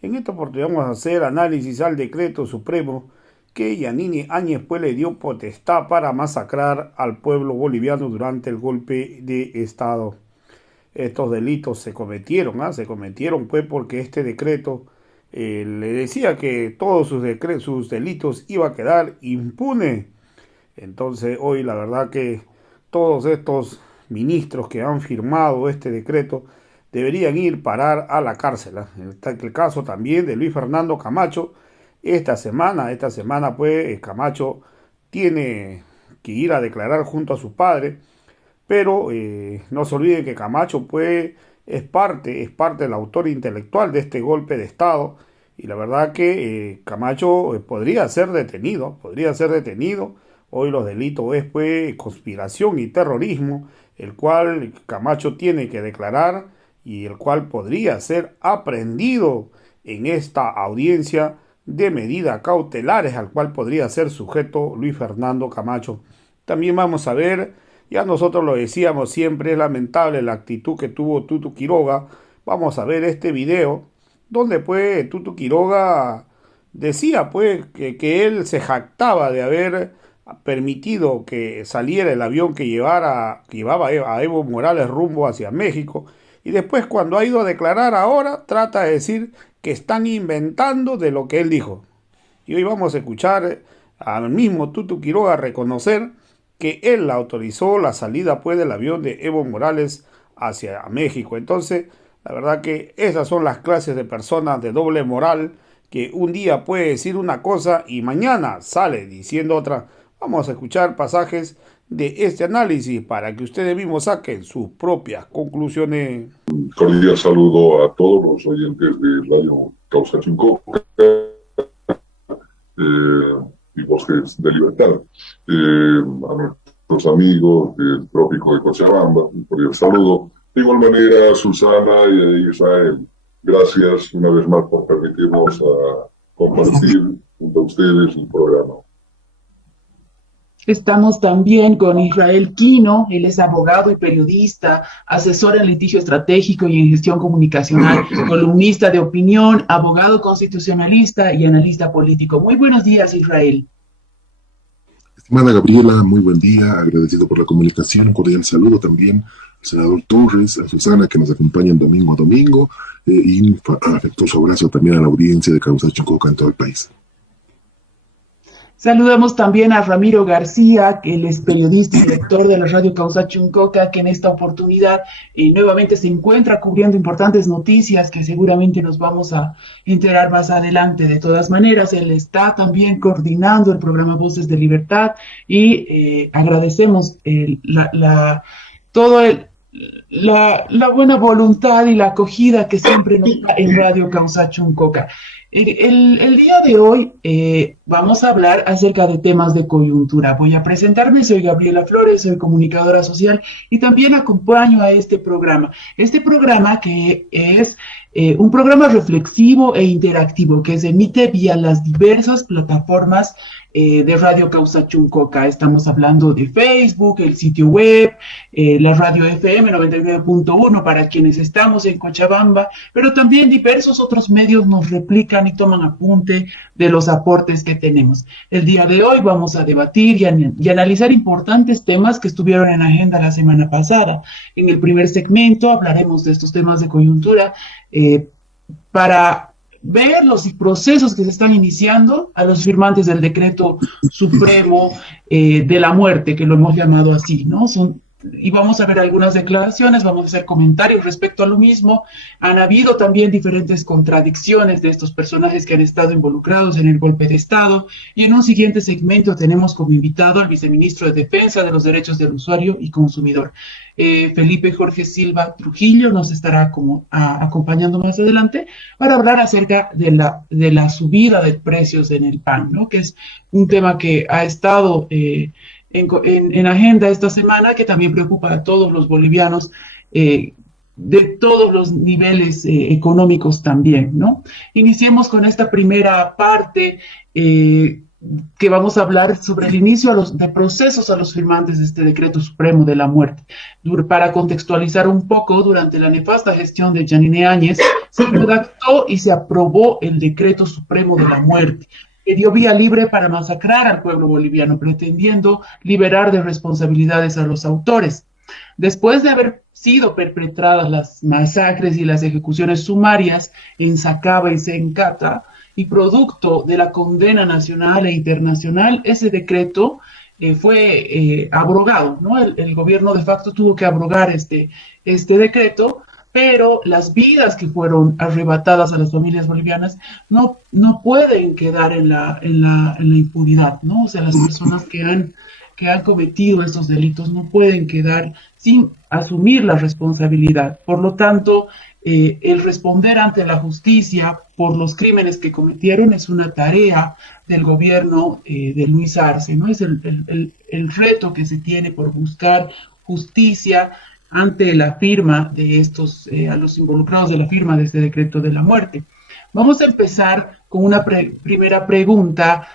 En esta oportunidad vamos a hacer análisis al decreto supremo que Yanine Áñez pues le dio potestad para masacrar al pueblo boliviano durante el golpe de Estado. Estos delitos se cometieron, se cometieron pues porque este decreto le decía que todos sus delitos iba a quedar impune. Entonces hoy la verdad que todos estos ministros que han firmado este decreto deberían ir parar a la cárcel. Está el caso también de Luis Fernando Camacho. Esta semana pues Camacho tiene que ir a declarar junto a su padre, pero no se olviden que Camacho pues es parte del autor intelectual de este golpe de Estado, y la verdad que Camacho podría ser detenido. Hoy los delitos es pues conspiración y terrorismo, el cual Camacho tiene que declarar y el cual podría ser aprehendido en esta audiencia de medidas cautelares al cual podría ser sujeto Luis Fernando Camacho. También vamos a ver, ya nosotros lo decíamos siempre, es lamentable la actitud que tuvo Tutu Quiroga. Vamos a ver este video donde pues Tutu Quiroga decía pues que él se jactaba de haber permitido que saliera el avión que llevaba a Evo Morales rumbo hacia México, y después cuando ha ido a declarar ahora trata de decir que están inventando de lo que él dijo. Y hoy vamos a escuchar al mismo Tutu Quiroga reconocer que él autorizó la salida pues del avión de Evo Morales hacia México. Entonces, la verdad que esas son las clases de personas de doble moral que un día puede decir una cosa y mañana sale diciendo otra. Vamos a escuchar pasajes de este análisis para que ustedes mismos saquen sus propias conclusiones. Cordial saludo a todos los oyentes de Radio Causa Chincoca y Voces de Libertad, a nuestros amigos del Trópico de Cochabamba, un cordial saludo. De igual manera a Susana y a Israel, gracias una vez más por permitirnos compartir junto a ustedes el programa. Estamos también con Israel Quino, él es abogado y periodista, asesor en litigio estratégico y en gestión comunicacional, columnista de opinión, abogado constitucionalista y analista político. Muy buenos días, Israel. Estimada Gabriela, muy buen día, agradecido por la comunicación, un cordial saludo también al senador Torres, a Susana que nos acompañan domingo a domingo, y un afectuoso abrazo también a la audiencia de Causa Chincoca en todo el país. Saludamos también a Ramiro García, que él es periodista y director de la radio Causa Chuncoca, que en esta oportunidad nuevamente se encuentra cubriendo importantes noticias que seguramente nos vamos a enterar más adelante. De todas maneras, él está también coordinando el programa Voces de Libertad y agradecemos la buena voluntad y la acogida que siempre nos da en Radio Causa Chuncoca. El día de hoy vamos a hablar acerca de temas de coyuntura. Voy a presentarme, soy Gabriela Flores, soy comunicadora social y también acompaño a este programa. Este programa que es un programa reflexivo e interactivo que se emite vía las diversas plataformas de Radio Causa Chuncoca. Estamos hablando de Facebook, el sitio web, la radio FM 99.1 para quienes estamos en Cochabamba, pero también diversos otros medios nos replican y toman apunte de los aportes que tenemos. El día de hoy vamos a debatir y analizar importantes temas que estuvieron en agenda la semana pasada. En el primer segmento hablaremos de estos temas de coyuntura para ver los procesos que se están iniciando a los firmantes del decreto supremo de la muerte, que lo hemos llamado así, ¿no? Y vamos a ver algunas declaraciones, vamos a hacer comentarios respecto a lo mismo. Han habido también diferentes contradicciones de estos personajes que han estado involucrados en el golpe de Estado. Y en un siguiente segmento tenemos como invitado al viceministro de Defensa de los Derechos del Usuario y Consumidor, Felipe Jorge Silva Trujillo, nos estará acompañando más adelante para hablar acerca de la subida de precios en el pan, ¿no? Que es un tema que ha estado en agenda esta semana, que también preocupa a todos los bolivianos de todos los niveles económicos también, ¿no? Iniciemos con esta primera parte que vamos a hablar sobre el inicio de procesos a los firmantes de este decreto supremo de la muerte. Para contextualizar un poco, durante la nefasta gestión de Yanine Áñez, se redactó y se aprobó el decreto supremo de la muerte, que dio vía libre para masacrar al pueblo boliviano, pretendiendo liberar de responsabilidades a los autores. Después de haber sido perpetradas las masacres y las ejecuciones sumarias en Sacaba y Sencata, y producto de la condena nacional e internacional, ese decreto fue abrogado, ¿no? El gobierno de facto tuvo que abrogar este decreto, pero las vidas que fueron arrebatadas a las familias bolivianas no pueden quedar en la impunidad, ¿no? O sea, las personas que han cometido estos delitos no pueden quedar sin asumir la responsabilidad. Por lo tanto, el responder ante la justicia por los crímenes que cometieron es una tarea del gobierno de Luis Arce, ¿no? Es el reto que se tiene por buscar justicia ante la firma de estos, a los involucrados de la firma de este decreto de la muerte. Vamos a empezar con una primera pregunta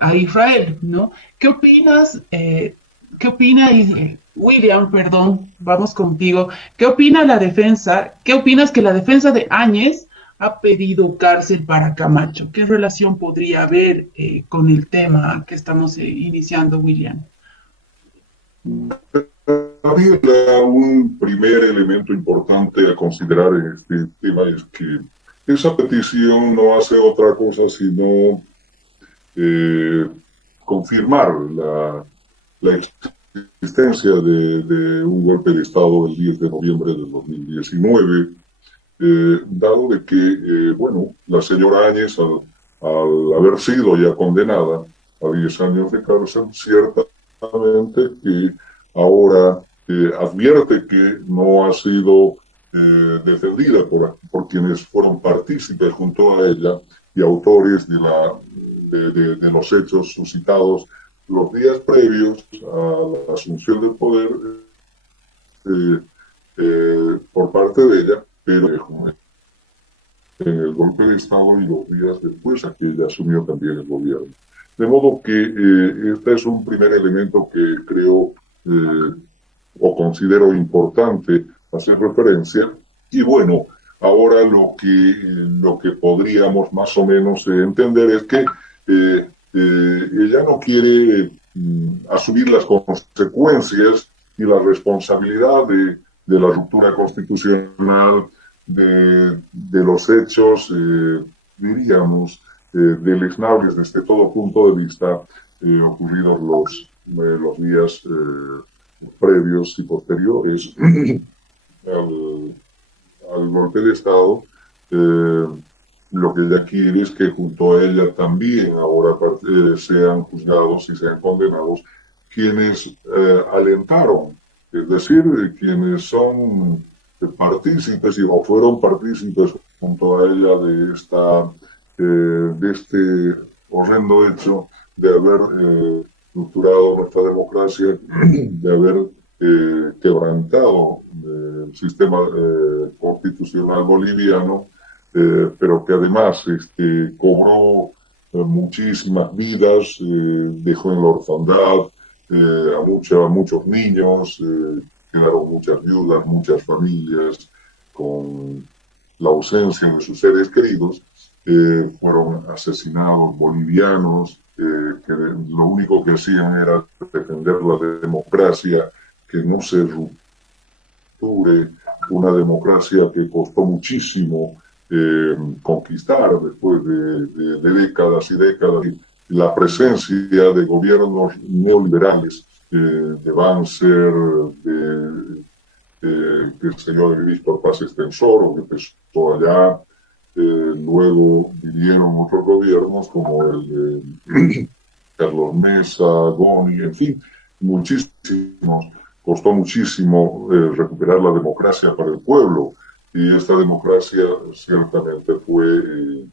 a Israel, ¿no? ¿Qué opinas? ¿Qué opina William, perdón, vamos contigo? ¿Qué opina la defensa? ¿Qué opinas que la defensa de Áñez ha pedido cárcel para Camacho? ¿Qué relación podría haber con el tema que estamos iniciando, William? Había un primer elemento importante a considerar en este tema, es que esa petición no hace otra cosa sino confirmar la existencia de un golpe de Estado el 10 de noviembre de 2019, dado de que, bueno, la señora Áñez, al haber sido ya condenada a 10 años de cárcel, ciertamente que ahora advierte que no ha sido defendida por quienes fueron partícipes junto a ella y autores de los hechos suscitados los días previos a la asunción del poder por parte de ella, pero en el golpe de Estado y los días después a que ella asumió también el gobierno. De modo que este es un primer elemento que creo o considero importante hacer referencia. Y bueno, ahora lo que podríamos más o menos entender es que ella no quiere asumir las consecuencias y la responsabilidad de la ruptura constitucional, de los hechos, diríamos, deleznables desde todo punto de vista, ocurridos los días previos y posteriores al golpe de Estado. Lo que ella quiere es que junto a ella también ahora sean juzgados y sean condenados quienes alentaron, es decir, quienes son partícipes o fueron partícipes junto a ella de este horrendo hecho de haber estructurado nuestra democracia, de haber quebrantado el sistema constitucional boliviano, pero que además cobró muchísimas vidas, dejó en la orfandad a muchos niños, quedaron muchas viudas, muchas familias con la ausencia de sus seres queridos, fueron asesinados bolivianos, que lo único que hacían era defender la democracia, que no se rupture, una democracia que costó muchísimo conquistar después de décadas y décadas. La presencia de gobiernos neoliberales de Banzer, del señor Víctor Paz Extensor, que empezó allá, luego vinieron otros gobiernos como el de Carlos Mesa, Goni, en fin, muchísimos. Costó muchísimo recuperar la democracia para el pueblo, y esta democracia ciertamente fue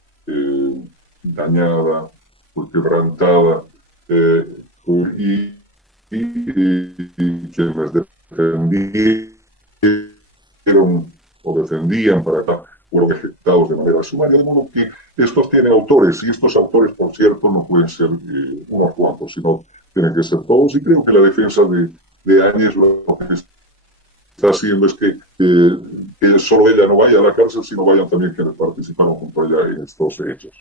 dañada, fue quebrantada, y quienes defendieron o defendían para acá fueron ejecutados de manera sumaria, de modo que estos tienen autores, y estos autores, por cierto, no pueden ser unos cuantos, sino tienen que ser todos, y creo que la defensa de Áñez lo que está haciendo es que solo ella no vaya a la cárcel, sino vayan también quienes participaron junto a ella en estos hechos.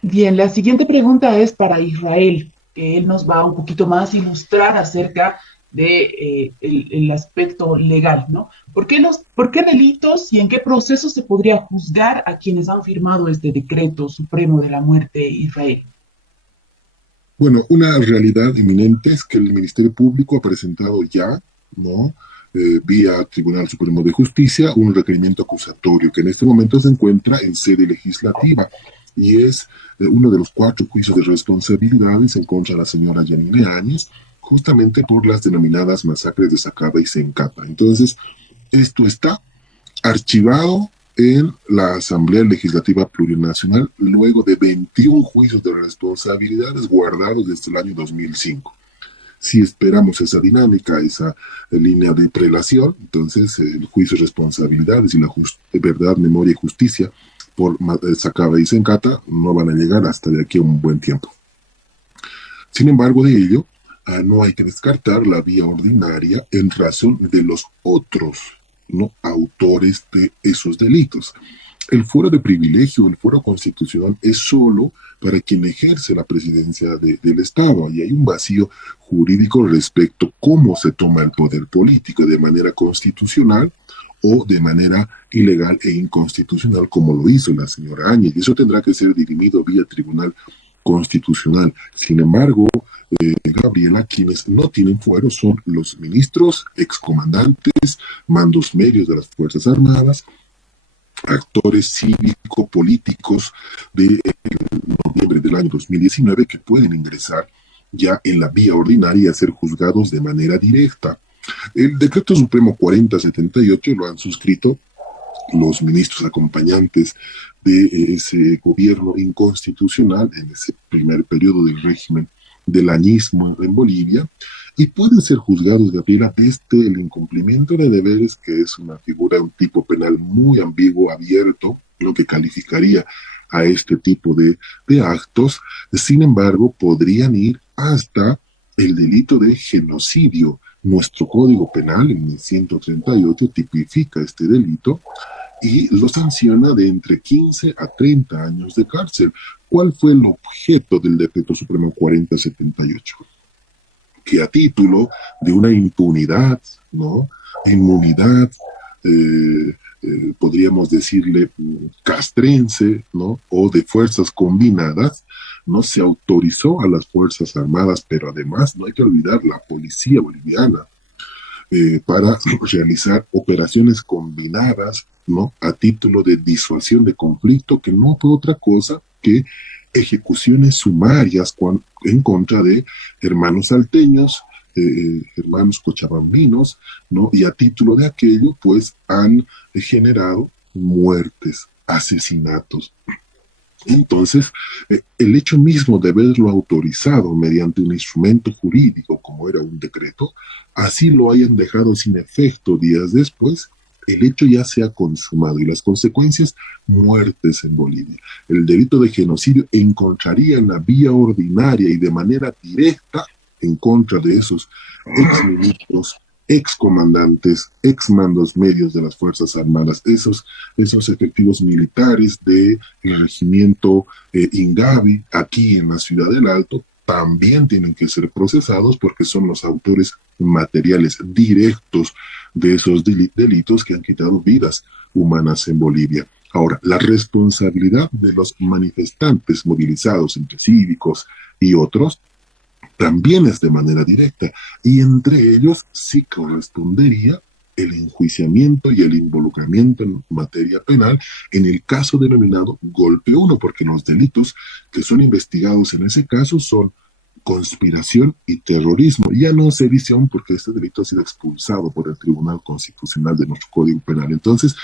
Bien, la siguiente pregunta es para Israel, que él nos va un poquito más a ilustrar acerca de el aspecto legal, ¿no? ¿Por qué delitos y en qué proceso se podría juzgar a quienes han firmado este decreto supremo de la muerte, Israel? Bueno, una realidad inminente es que el Ministerio Público ha presentado ya, ¿no? Vía Tribunal Supremo de Justicia, un requerimiento acusatorio que en este momento se encuentra en sede legislativa y es uno de los 4 juicios de responsabilidades en contra de la señora Yanine Áñez, justamente por las denominadas masacres de Sacaba y Sencata. Entonces, esto está archivado en la Asamblea Legislativa Plurinacional luego de 21 juicios de responsabilidades guardados desde el año 2005. Si esperamos esa dinámica, esa línea de prelación, entonces el juicio de responsabilidades y la verdad, memoria y justicia por Sacaba y Sencata no van a llegar hasta de aquí a un buen tiempo. Sin embargo, de ello, no hay que descartar la vía ordinaria en razón de los otros, ¿no?, autores de esos delitos. El fuero de privilegio, el fuero constitucional, es solo para quien ejerce la presidencia del Estado. Y hay un vacío jurídico respecto a cómo se toma el poder político, de manera constitucional o de manera ilegal e inconstitucional, como lo hizo la señora Áñez. Y eso tendrá que ser dirimido vía tribunal constitucional. Sin embargo, Gabriela, quienes no tienen fuero son los ministros, excomandantes, mandos medios de las Fuerzas Armadas, actores cívico-políticos de noviembre del año 2019 que pueden ingresar ya en la vía ordinaria a ser juzgados de manera directa. El Decreto Supremo 4078 lo han suscrito los ministros acompañantes de ese gobierno inconstitucional en ese primer periodo del régimen del añismo en Bolivia, y pueden ser juzgados, Gabriela, desde el incumplimiento de deberes, que es una figura, un tipo penal muy ambiguo, abierto, lo que calificaría a este tipo de actos. Sin embargo, podrían ir hasta el delito de genocidio. Nuestro Código Penal, en el 138, tipifica este delito y lo sanciona de entre 15 a 30 años de cárcel. ¿Cuál fue el objeto del Decreto Supremo 4078? Que a título de una impunidad, ¿no?, inmunidad, podríamos decirle castrense, ¿no?, o de fuerzas combinadas, no se autorizó a las Fuerzas Armadas, pero además no hay que olvidar la policía boliviana, para realizar operaciones combinadas, ¿no?, a título de disuasión de conflicto, que no fue otra cosa que ejecuciones sumarias en contra de hermanos salteños, hermanos cochabambinos, ¿no? Y a título de aquello, pues han generado muertes, asesinatos. Entonces, el hecho mismo de haberlo autorizado mediante un instrumento jurídico como era un decreto, así lo hayan dejado sin efecto días después, el hecho ya se ha consumado y las consecuencias, muertes en Bolivia. El delito de genocidio encontraría en la vía ordinaria y de manera directa en contra de esos exministros, excomandantes, exmandos medios de las Fuerzas Armadas, esos efectivos militares del regimiento Ingavi, aquí en la Ciudad del Alto, también tienen que ser procesados porque son los autores materiales directos de esos delitos que han quitado vidas humanas en Bolivia. Ahora, la responsabilidad de los manifestantes movilizados entre cívicos y otros también es de manera directa, y entre ellos sí correspondería el enjuiciamiento y el involucramiento en materia penal en el caso denominado golpe 1, porque los delitos que son investigados en ese caso son conspiración y terrorismo, ya no sedición, porque este delito ha sido expulsado por el Tribunal Constitucional de nuestro Código Penal. Entonces,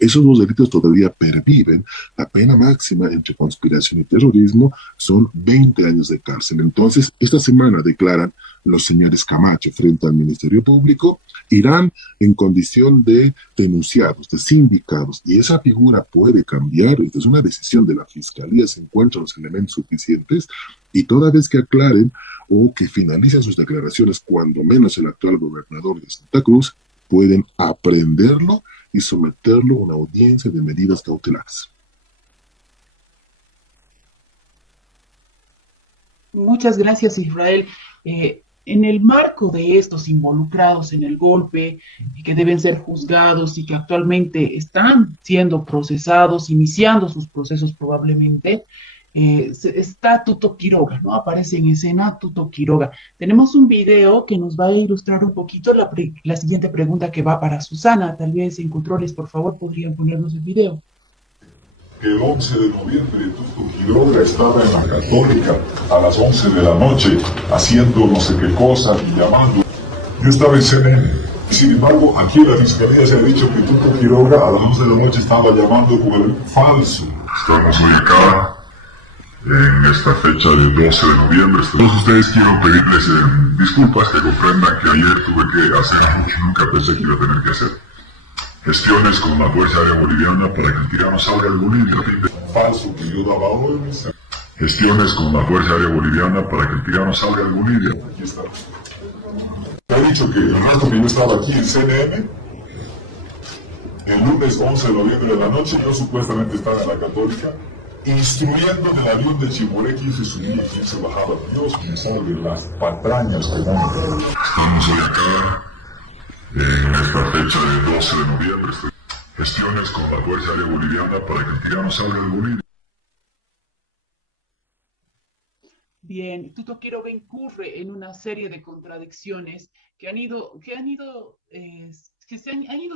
Esos dos delitos todavía perviven. La pena máxima entre conspiración y terrorismo son 20 años de cárcel. Entonces, esta semana declaran los señores Camacho frente al Ministerio Público, irán en condición de denunciados, de sindicados, y esa figura puede cambiar. Esta es una decisión de la Fiscalía, se encuentran los elementos suficientes, y toda vez que aclaren o que finalicen sus declaraciones, cuando menos el actual gobernador de Santa Cruz, pueden aprenderlo y someterlo a una audiencia de medidas cautelares. Muchas gracias, Israel. En el marco de estos involucrados en el golpe y que deben ser juzgados y que actualmente están siendo procesados, iniciando sus procesos probablemente, está Tuto Quiroga, ¿no? Aparece en escena Tuto Quiroga. Tenemos un video que nos va a ilustrar un poquito la siguiente pregunta que va para Susana. Tal vez en controles, por favor, podrían ponernos el video. El 11 de noviembre, Tuto Quiroga estaba en la Católica a las 11 de la noche, haciendo no sé qué cosa y llamando. Yo estaba en CNN. Sin embargo, aquí en la Fiscalía se ha dicho que Tuto Quiroga a las 11 de la noche estaba llamando con el falso. Estamos hoy acá, en esta fecha del 12 de noviembre. A todos ustedes quiero pedirles disculpas, que comprendan que ayer tuve que hacer algo que nunca pensé que iba a tener que hacer. Gestiones con la Fuerza Aérea Boliviana para que el tirano salga de Bolivia. Falso que yo daba órdenes. Gestiones con la Fuerza Aérea Boliviana para que el tirano salga de Bolivia. Aquí está. He dicho que el rato que yo estaba aquí en CNN, el lunes 11 de noviembre de la noche, yo supuestamente estaba en la Católica, instruyendo del avión de Chimoré quién se subía y quién se bajaba. Dios me salve las patrañas que montan. Estamos hoy acá, en esta fecha del 12 de noviembre. Gestiones con la Fuerza Aérea Boliviana para que el tirano salga de Bolivia. Bien, Tuto Quiroga incurre en una serie de contradicciones que han ido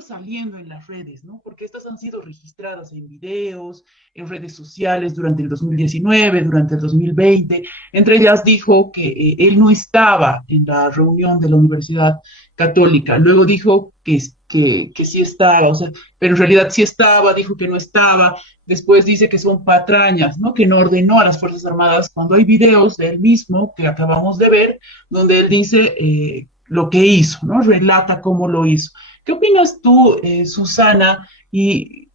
saliendo en las redes, ¿no? Porque estas han sido registradas en videos, en redes sociales durante el 2019, durante el 2020. Entre ellas dijo que él no estaba en la reunión de la Universidad Católica. Luego dijo que sí estaba, o sea, pero en realidad sí estaba, dijo que no estaba. Después dice que son patrañas, ¿no? Que no ordenó a las Fuerzas Armadas, cuando hay videos de él mismo que acabamos de ver, donde él dice lo que hizo, ¿no? Relata cómo lo hizo. ¿Qué opinas tú, Susana, y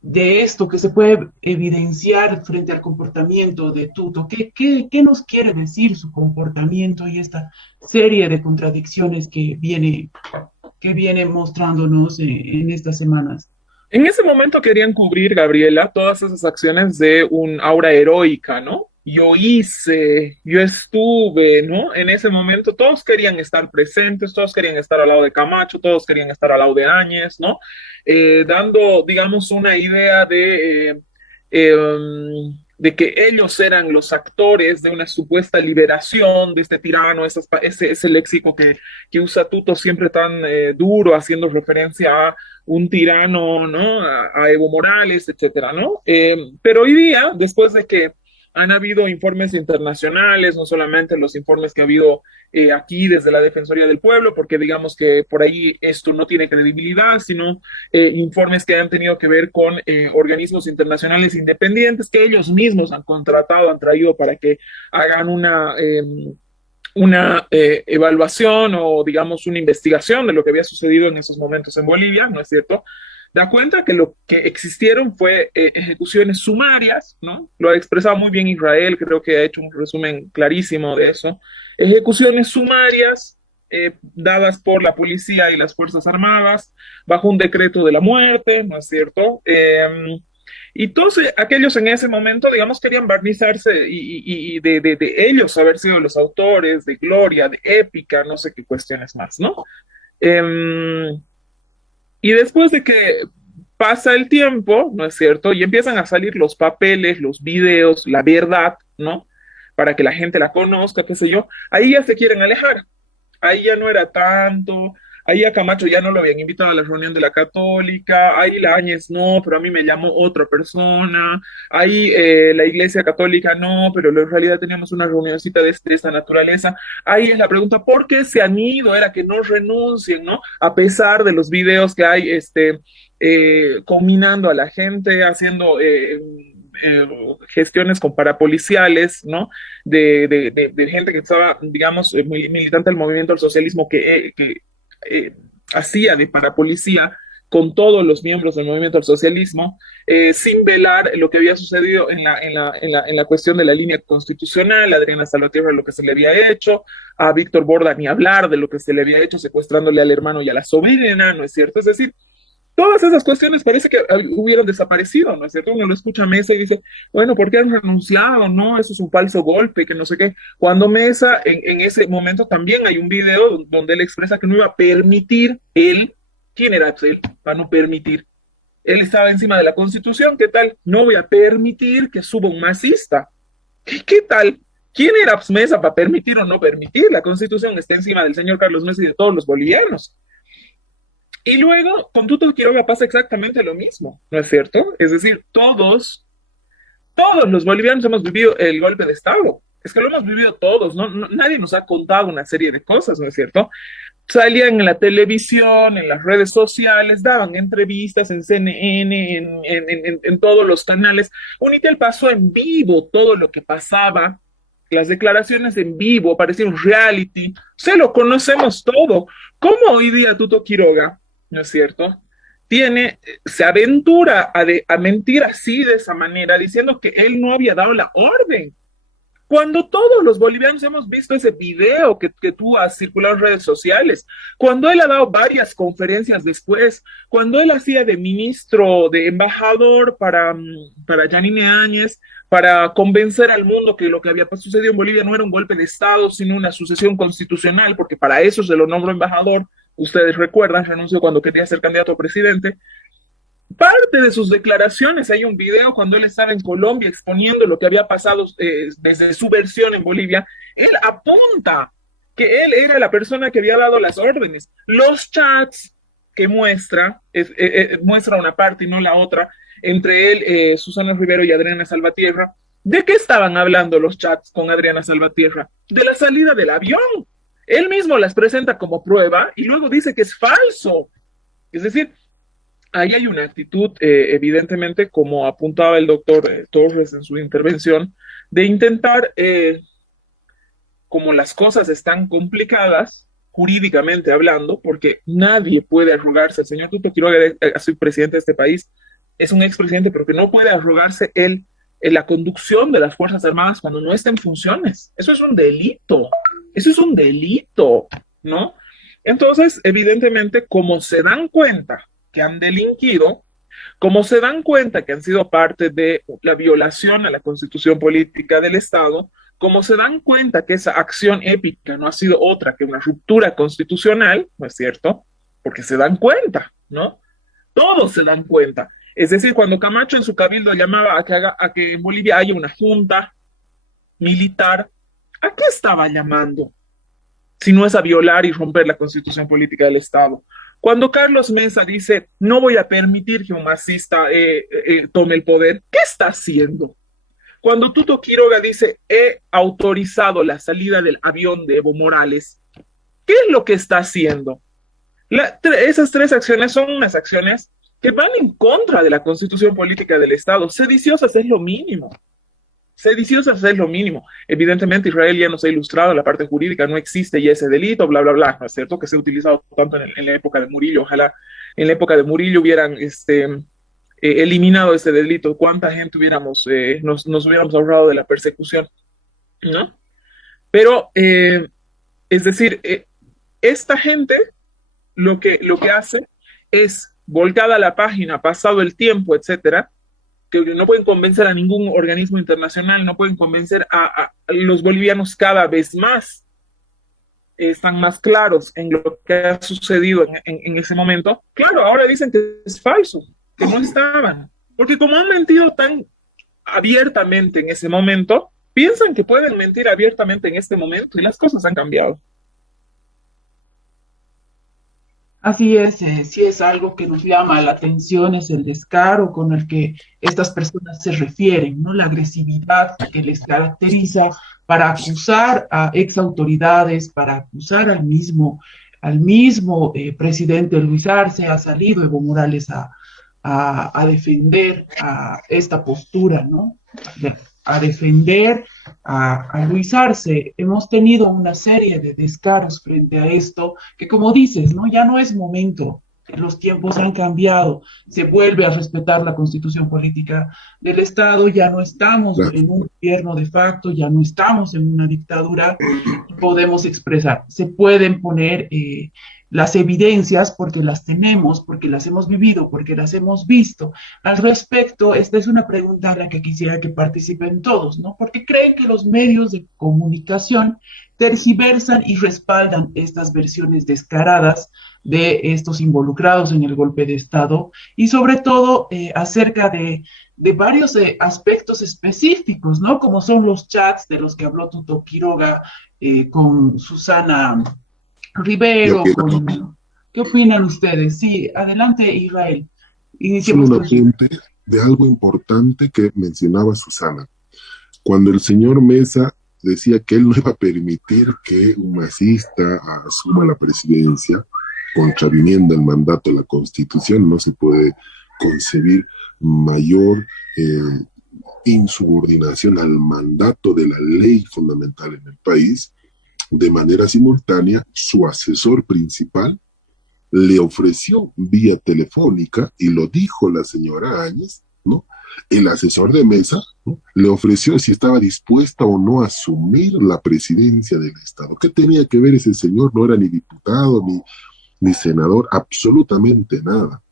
de esto que se puede evidenciar frente al comportamiento de Tuto? ¿Qué nos quiere decir su comportamiento y esta serie de contradicciones que viene mostrándonos en estas semanas? En ese momento querían cubrir, Gabriela, todas esas acciones de un aura heroica, ¿no? Yo hice, yo estuve, ¿no? En ese momento todos querían estar presentes, todos querían estar al lado de Camacho, todos querían estar al lado de Áñez, ¿no? Dando, digamos, una idea de que ellos eran los actores de una supuesta liberación de este tirano, ese léxico que usa Tuto siempre tan duro, haciendo referencia a un tirano, ¿no? A Evo Morales, etcétera, ¿no? Pero hoy día, después de que han habido informes internacionales, no solamente los informes que ha habido aquí desde la Defensoría del Pueblo, porque digamos que por ahí esto no tiene credibilidad, sino informes que han tenido que ver con organismos internacionales independientes que ellos mismos han contratado, han traído para que hagan una evaluación o digamos una investigación de lo que había sucedido en esos momentos en Bolivia, ¿no es cierto? Da cuenta que lo que existieron fue ejecuciones sumarias, ¿no? Lo ha expresado muy bien Israel, creo que ha hecho un resumen clarísimo de eso. Ejecuciones sumarias dadas por la policía y las Fuerzas Armadas bajo un decreto de la muerte, ¿no es cierto? Y todos aquellos en ese momento, digamos, querían barnizarse y de ellos haber sido los autores de Gloria, de Épica, no sé qué cuestiones más, ¿no? Y después de que pasa el tiempo, ¿no es cierto? Y empiezan a salir los papeles, los videos, la verdad, ¿no? Para que la gente la conozca, qué sé yo, ahí ya se quieren alejar. Ahí ya no era tanto, ahí a Camacho ya no lo habían invitado a la reunión de la Católica, ahí la Áñez no, pero a mí me llamó otra persona, ahí la Iglesia Católica no, pero en realidad teníamos una reunioncita de esta naturaleza. Ahí es la pregunta, ¿por qué se han ido? Era que no renuncien, ¿no? A pesar de los videos que hay, combinando a la gente, haciendo gestiones con parapoliciales, ¿no? De gente que estaba, digamos, militante del movimiento del socialismo que hacía de parapolicía con todos los miembros del movimiento del socialismo, sin velar lo que había sucedido en la cuestión de la línea constitucional, a Adriana Salvatierra lo que se le había hecho, a Víctor Borda ni hablar de lo que se le había hecho secuestrándole al hermano y a la sobrina, ¿no es cierto? Es decir, todas esas cuestiones parece que hubieran desaparecido, ¿no es cierto? Uno lo escucha a Mesa y dice, bueno, ¿por qué han renunciado? No, eso es un falso golpe, que no sé qué. Cuando Mesa, en ese momento también hay un video donde él expresa que no iba a permitir él, ¿quién era él? Para no permitir. Él estaba encima de la Constitución, ¿qué tal? No voy a permitir que suba un masista. ¿Qué tal? ¿Quién era Mesa para permitir o no permitir? La Constitución está encima del señor Carlos Mesa y de todos los bolivianos. Y luego, con Tuto Quiroga pasa exactamente lo mismo, ¿no es cierto? Es decir, todos los bolivianos hemos vivido el golpe de Estado. Es que lo hemos vivido todos, ¿no? Nadie nos ha contado una serie de cosas, ¿no es cierto? Salían en la televisión, en las redes sociales, daban entrevistas en CNN, en todos los canales. Unitel pasó en vivo todo lo que pasaba, las declaraciones en vivo, parecía un reality. Se lo conocemos todo. ¿Cómo hoy día Tuto Quiroga, no es cierto? Se aventura a mentir así, de esa manera, diciendo que él no había dado la orden. Cuando todos los bolivianos hemos visto ese video que tú has circulado en redes sociales, cuando él ha dado varias conferencias después, cuando él hacía de ministro, de embajador para Yanine Áñez, para convencer al mundo que lo que había sucedido en Bolivia no era un golpe de Estado, sino una sucesión constitucional, porque para eso se lo nombró embajador. Ustedes recuerdan, renunció cuando quería ser candidato a presidente. Parte de sus declaraciones, hay un video cuando él estaba en Colombia exponiendo lo que había pasado desde su versión en Bolivia, él apunta que él era la persona que había dado las órdenes. Los chats que muestra una parte y no la otra, entre él, Susana Rivero y Adriana Salvatierra. ¿De qué estaban hablando los chats con Adriana Salvatierra? De la salida del avión. Él mismo las presenta como prueba y luego dice que es falso. Es decir, ahí hay una actitud, evidentemente, como apuntaba el doctor Torres en su intervención, de intentar, como las cosas están complicadas, jurídicamente hablando, porque nadie puede arrogarse, el señor Tuto Quiroga es el presidente de este país, es un expresidente, pero que no puede arrogarse él en la conducción de las Fuerzas Armadas cuando no está en funciones. Eso es un delito, ¿no? Entonces, evidentemente, como se dan cuenta que han delinquido, como se dan cuenta que han sido parte de la violación a la constitución política del Estado, como se dan cuenta que esa acción épica no ha sido otra que una ruptura constitucional, ¿no es cierto? Porque se dan cuenta, ¿no? Todos se dan cuenta. Es decir, cuando Camacho en su cabildo llamaba a que en Bolivia haya una junta militar, ¿a qué estaba llamando? Si no es a violar y romper la constitución política del Estado. Cuando Carlos Mesa dice, no voy a permitir que un masista tome el poder, ¿qué está haciendo? Cuando Tuto Quiroga dice, he autorizado la salida del avión de Evo Morales, ¿qué es lo que está haciendo? Esas tres acciones son unas acciones que van en contra de la constitución política del Estado. Sediciosas es lo mínimo. Sediciosas es lo mínimo. Evidentemente, Israel ya nos ha ilustrado la parte jurídica, no existe ya ese delito, bla, bla, bla, ¿no es cierto? Que se ha utilizado tanto en la época de Murillo. Ojalá en la época de Murillo hubieran eliminado ese delito. ¿Cuánta gente nos hubiéramos ahorrado de la persecución? ¿No? Pero, es decir, esta gente lo que hace es, volcada la página, pasado el tiempo, etcétera, que no pueden convencer a ningún organismo internacional, no pueden convencer a los bolivianos cada vez más, están más claros en lo que ha sucedido en ese momento. Claro, ahora dicen que es falso, que no estaban, porque como han mentido tan abiertamente en ese momento, piensan que pueden mentir abiertamente en este momento y las cosas han cambiado. Así es, sí es algo que nos llama la atención, es el descaro con el que estas personas se refieren, ¿no? La agresividad que les caracteriza para acusar a ex autoridades, para acusar al mismo presidente Luis Arce. Ha salido Evo Morales a defender a esta postura, ¿no? A defender a Luis Arce. Hemos tenido una serie de descaros frente a esto, que como dices, ¿no? Ya no es momento. Los tiempos han cambiado, se vuelve a respetar la constitución política del Estado, ya no estamos Claro. en un gobierno de facto, ya no estamos en una dictadura, y podemos expresar, se pueden poner las evidencias porque las tenemos, porque las hemos vivido, porque las hemos visto. Al respecto, esta es una pregunta a la que quisiera que participen todos, ¿no? Porque creen que los medios de comunicación tergiversan y respaldan estas versiones descaradas de estos involucrados en el golpe de Estado y sobre todo acerca de varios aspectos específicos, ¿no? Como son los chats de los que habló Tuto Quiroga con Susana Rivero, ¿qué opinan ustedes? Sí, adelante Israel, Solo iniciemos un contigo. apunte de algo importante que mencionaba Susana. Cuando el señor Mesa decía que él no iba a permitir que un masista asuma la presidencia, contraviniendo el mandato de la Constitución, no se puede concebir mayor insubordinación al mandato de la ley fundamental en el país. De manera simultánea, su asesor principal le ofreció vía telefónica, y lo dijo la señora Áñez, ¿no? El asesor de Mesa, ¿no?, le ofreció si estaba dispuesta o no a asumir la presidencia del Estado. ¿Qué tenía que ver ese señor? No era ni diputado, ni senador, absolutamente nada.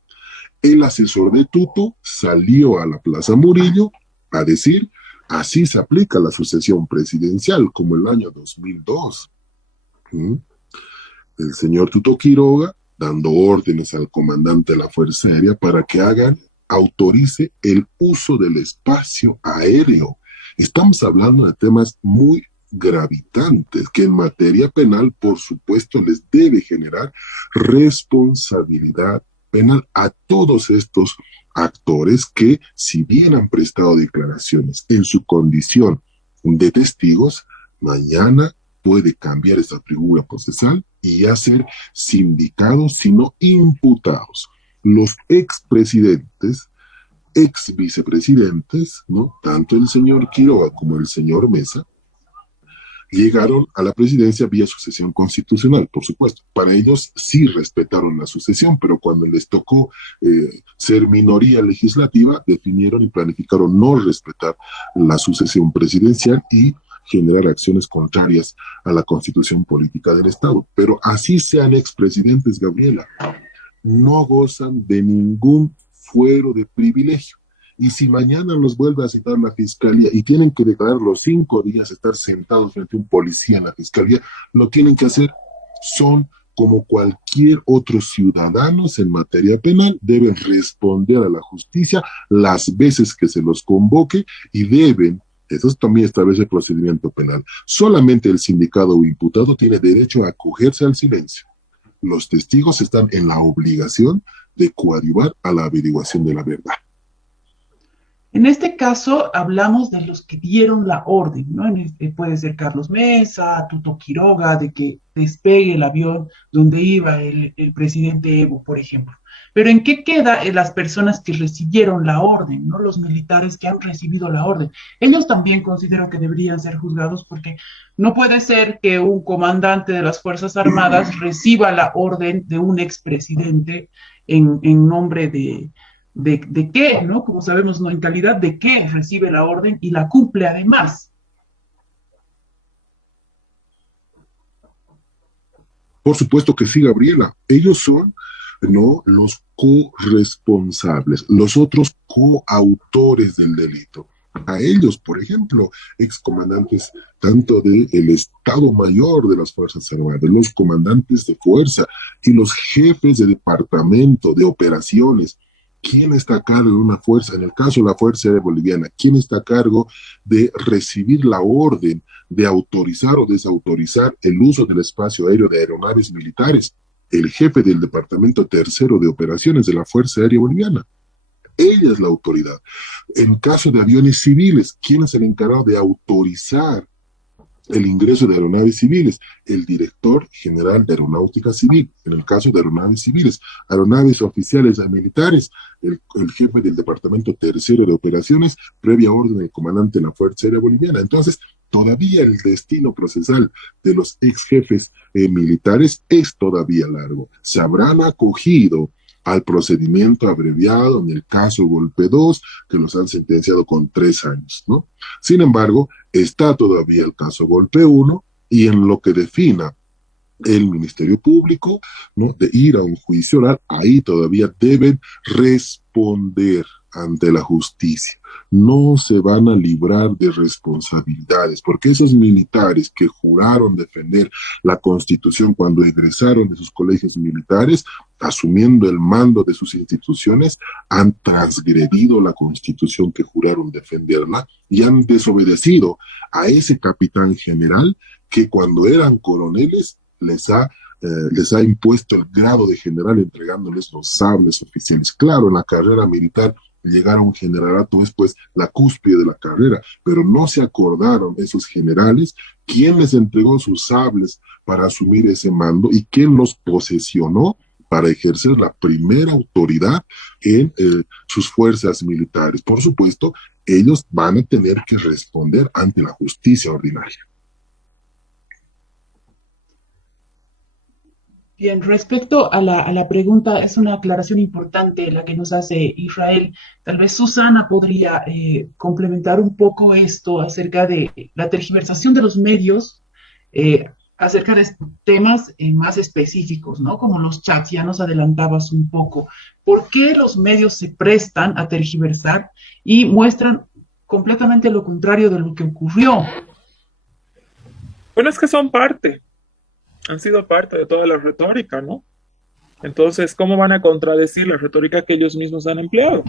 El asesor de Tuto salió a la Plaza Murillo a decir, así se aplica la sucesión presidencial, como el año 2002. ¿Mm? El señor Tuto Quiroga dando órdenes al comandante de la Fuerza Aérea para que autorice el uso del espacio aéreo. Estamos hablando de temas muy gravitantes que en materia penal, por supuesto, les debe generar responsabilidad penal a todos estos actores que, si bien han prestado declaraciones en su condición de testigos, mañana puede cambiar esa figura procesal y ya ser sindicados, sino imputados. Los expresidentes, ex vicepresidentes, ¿no?, tanto el señor Quiroga como el señor Mesa, llegaron a la presidencia vía sucesión constitucional, por supuesto. Para ellos sí respetaron la sucesión, pero cuando les tocó ser minoría legislativa, definieron y planificaron no respetar la sucesión presidencial y generar acciones contrarias a la constitución política del Estado. Pero así sean expresidentes, Gabriela, no gozan de ningún fuero de privilegio. Y si mañana los vuelve a citar la fiscalía y tienen que declarar los 5 días estar sentados frente a un policía en la fiscalía, lo tienen que hacer. Son como cualquier otro ciudadano en materia penal, deben responder a la justicia las veces que se los convoque y deben, eso también establece el procedimiento penal, solamente el sindicado o imputado tiene derecho a acogerse al silencio. Los testigos están en la obligación de coadyuvar a la averiguación de la verdad. En este caso hablamos de los que dieron la orden, ¿no? Puede ser Carlos Mesa, Tuto Quiroga, de que despegue el avión donde iba el presidente Evo, por ejemplo. Pero ¿en qué queda las personas que recibieron la orden, ¿no? Los militares que han recibido la orden. Ellos también considero que deberían ser juzgados porque no puede ser que un comandante de las Fuerzas Armadas reciba la orden de un expresidente en nombre de qué, ¿no? Como sabemos, ¿no? En calidad de qué recibe la orden y la cumple además. Por supuesto que sí, Gabriela. Ellos son, ¿no?, los corresponsables, los otros coautores del delito. A ellos, por ejemplo, excomandantes tanto del Estado Mayor de las Fuerzas Armadas, los comandantes de fuerza y los jefes de departamento de operaciones. ¿Quién está a cargo de una fuerza? En el caso de la Fuerza Aérea Boliviana, ¿quién está a cargo de recibir la orden de autorizar o desautorizar el uso del espacio aéreo de aeronaves militares? el jefe del Departamento Tercero de Operaciones de la Fuerza Aérea Boliviana. Ella es la autoridad. En caso de aviones civiles, ¿quién es el encargado de autorizar el ingreso de aeronaves civiles? El director general de Aeronáutica Civil. En el caso de aeronaves oficiales a militares, el jefe del Departamento Tercero de Operaciones, previa orden del comandante de la Fuerza Aérea Boliviana. Entonces, todavía el destino procesal de los ex jefes militares es todavía largo. Se habrán acogido al procedimiento abreviado en el caso Golpe 2, que los han sentenciado con 3 años, ¿no? Sin embargo, está todavía el caso Golpe 1, y en lo que defina el Ministerio Público, ¿no?, de ir a un juicio oral, ahí todavía deben responder ante la justicia. No se van a librar de responsabilidades, porque esos militares que juraron defender la Constitución cuando egresaron de sus colegios militares, asumiendo el mando de sus instituciones, han transgredido la Constitución que juraron defenderla y han desobedecido a ese capitán general que cuando eran coroneles les ha impuesto el grado de general entregándoles los sables oficiales. Claro, en la carrera militar llegar a un generalato es pues la cúspide de la carrera, pero no se acordaron esos generales quién les entregó sus sables para asumir ese mando y quién los posesionó para ejercer la primera autoridad en sus fuerzas militares. Por supuesto, ellos van a tener que responder ante la justicia ordinaria. Bien, respecto a la pregunta, es una aclaración importante la que nos hace Israel. Tal vez Susana podría complementar un poco esto acerca de la tergiversación de los medios, acerca de temas más específicos, ¿no? Como los chats, ya nos adelantabas un poco. ¿Por qué los medios se prestan a tergiversar y muestran completamente lo contrario de lo que ocurrió? Bueno, es que han sido parte de toda la retórica, ¿no? Entonces, ¿cómo van a contradecir la retórica que ellos mismos han empleado?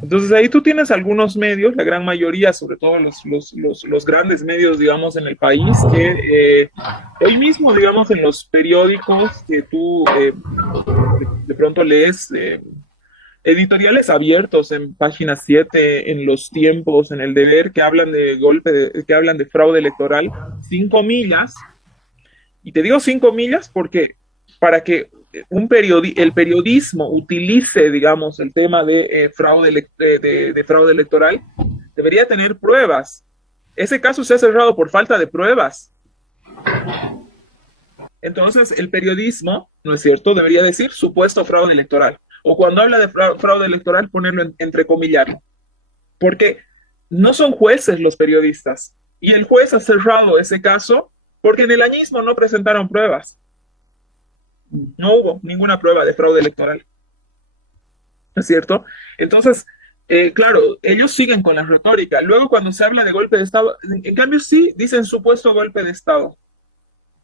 Entonces, ahí tú tienes algunos medios, la gran mayoría, sobre todo los grandes medios, digamos, en el país, que hoy mismo, digamos, en los periódicos que tú de pronto lees, editoriales abiertos en página 7, en Los Tiempos, en El Deber, que hablan que hablan de fraude electoral, 5 millas. Y te digo 5 millas porque para que el periodismo utilice, digamos, el tema de fraude electoral, debería tener pruebas. Ese caso se ha cerrado por falta de pruebas. Entonces, el periodismo, ¿no es cierto?, debería decir supuesto fraude electoral. O cuando habla de fraude electoral, ponerlo entrecomillado. Porque no son jueces los periodistas. Y el juez ha cerrado ese caso porque en el añismo no presentaron pruebas. No hubo ninguna prueba de fraude electoral. ¿No es cierto? Entonces, claro, ellos siguen con la retórica. Luego, cuando se habla de golpe de Estado, en cambio sí dicen supuesto golpe de Estado,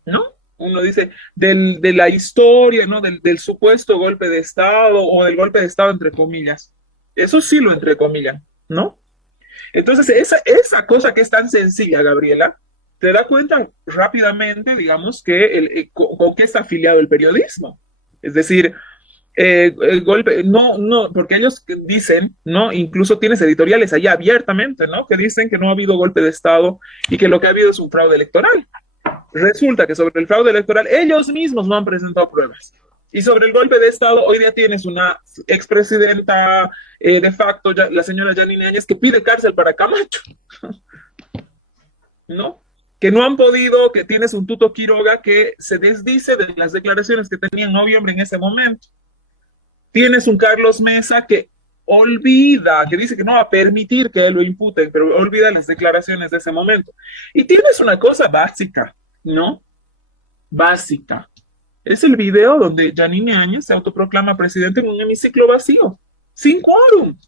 ¿no? Uno dice de la historia, ¿no? Del supuesto golpe de Estado o del golpe de Estado entre comillas. Eso sí lo entrecomillan, ¿no? Entonces, esa cosa que es tan sencilla, Gabriela, te da cuenta rápidamente, digamos, que con qué está afiliado el periodismo. Es decir, el golpe, no, porque ellos dicen, ¿no? Incluso tienes editoriales allá abiertamente, ¿no? Que dicen que no ha habido golpe de Estado y que lo que ha habido es un fraude electoral. Resulta que sobre el fraude electoral ellos mismos no han presentado pruebas. Y sobre el golpe de Estado, hoy día tienes una expresidenta de facto, la señora Yanine Áñez, que pide cárcel para Camacho, ¿no? Que no han podido, que tienes un Tuto Quiroga que se desdice de las declaraciones que tenía en noviembre en ese momento. Tienes un Carlos Mesa que olvida, que dice que no va a permitir que lo imputen, pero olvida las declaraciones de ese momento. Y tienes una cosa básica, ¿no? Básica. Es el video donde Yanine Áñez se autoproclama presidente en un hemiciclo vacío, sin quórum.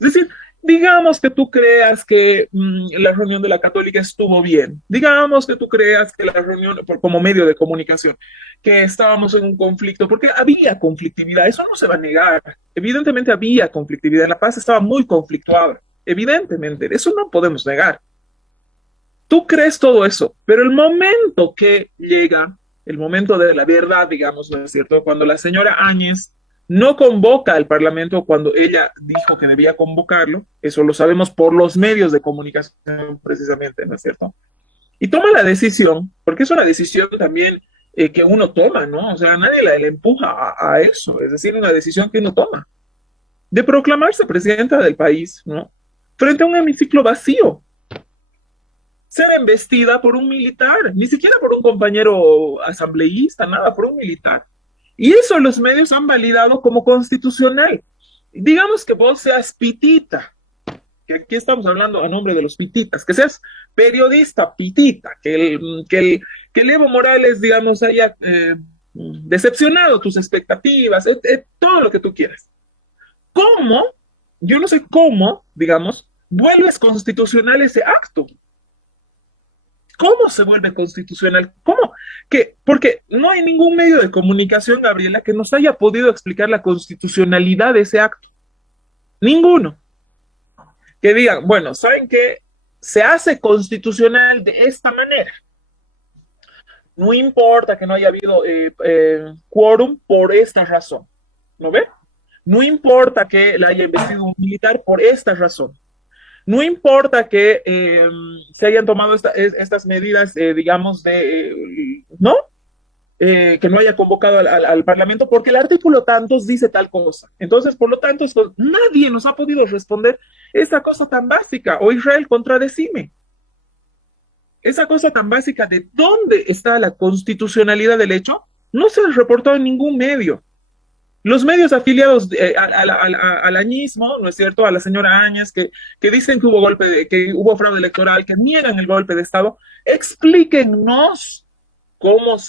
Es decir, digamos que tú creas que la reunión de la Católica estuvo bien. Digamos que tú creas que la reunión, como medio de comunicación, que estábamos en un conflicto, porque había conflictividad, eso no se va a negar. Evidentemente había conflictividad, La Paz estaba muy conflictuada. Evidentemente, eso no podemos negar. Tú crees todo eso, pero el momento que llega el momento de la verdad, digamos, ¿no es cierto? Cuando la señora Áñez no convoca al Parlamento cuando ella dijo que debía convocarlo, eso lo sabemos por los medios de comunicación precisamente, ¿no es cierto? Y toma la decisión, porque es una decisión también que uno toma, ¿no? O sea, nadie le empuja a eso, es decir, una decisión que uno toma, de proclamarse presidenta del país, ¿no? Frente a un hemiciclo vacío, ser embestida por un militar, ni siquiera por un compañero asambleísta, nada, por un militar. Y eso los medios han validado como constitucional. Digamos que vos seas pitita, que aquí estamos hablando a nombre de los pititas, que seas periodista pitita, que el Evo Morales, digamos, haya decepcionado tus expectativas, todo lo que tú quieras. ¿Cómo? Yo no sé cómo, digamos, vuelves constitucional ese acto. ¿Cómo se vuelve constitucional? ¿Cómo? Porque no hay ningún medio de comunicación, Gabriela, que nos haya podido explicar la constitucionalidad de ese acto. Ninguno. Que digan, bueno, ¿saben qué? Se hace constitucional de esta manera. No importa que no haya habido quórum por esta razón. ¿No ve? No importa que la haya investido un militar por esta razón. No importa que se hayan tomado estas medidas, digamos, ¿no? Que no haya convocado al Parlamento, porque el artículo tantos dice tal cosa. Entonces, por lo tanto, nadie nos ha podido responder esa cosa tan básica. O Israel, contradecime. Esa cosa tan básica de dónde está la constitucionalidad del hecho, no se ha reportado en ningún medio. Los medios afiliados al añismo, ¿no es cierto?, a la señora Áñez, que dicen que que hubo fraude electoral, que niegan el golpe de Estado, explíquennos cómo se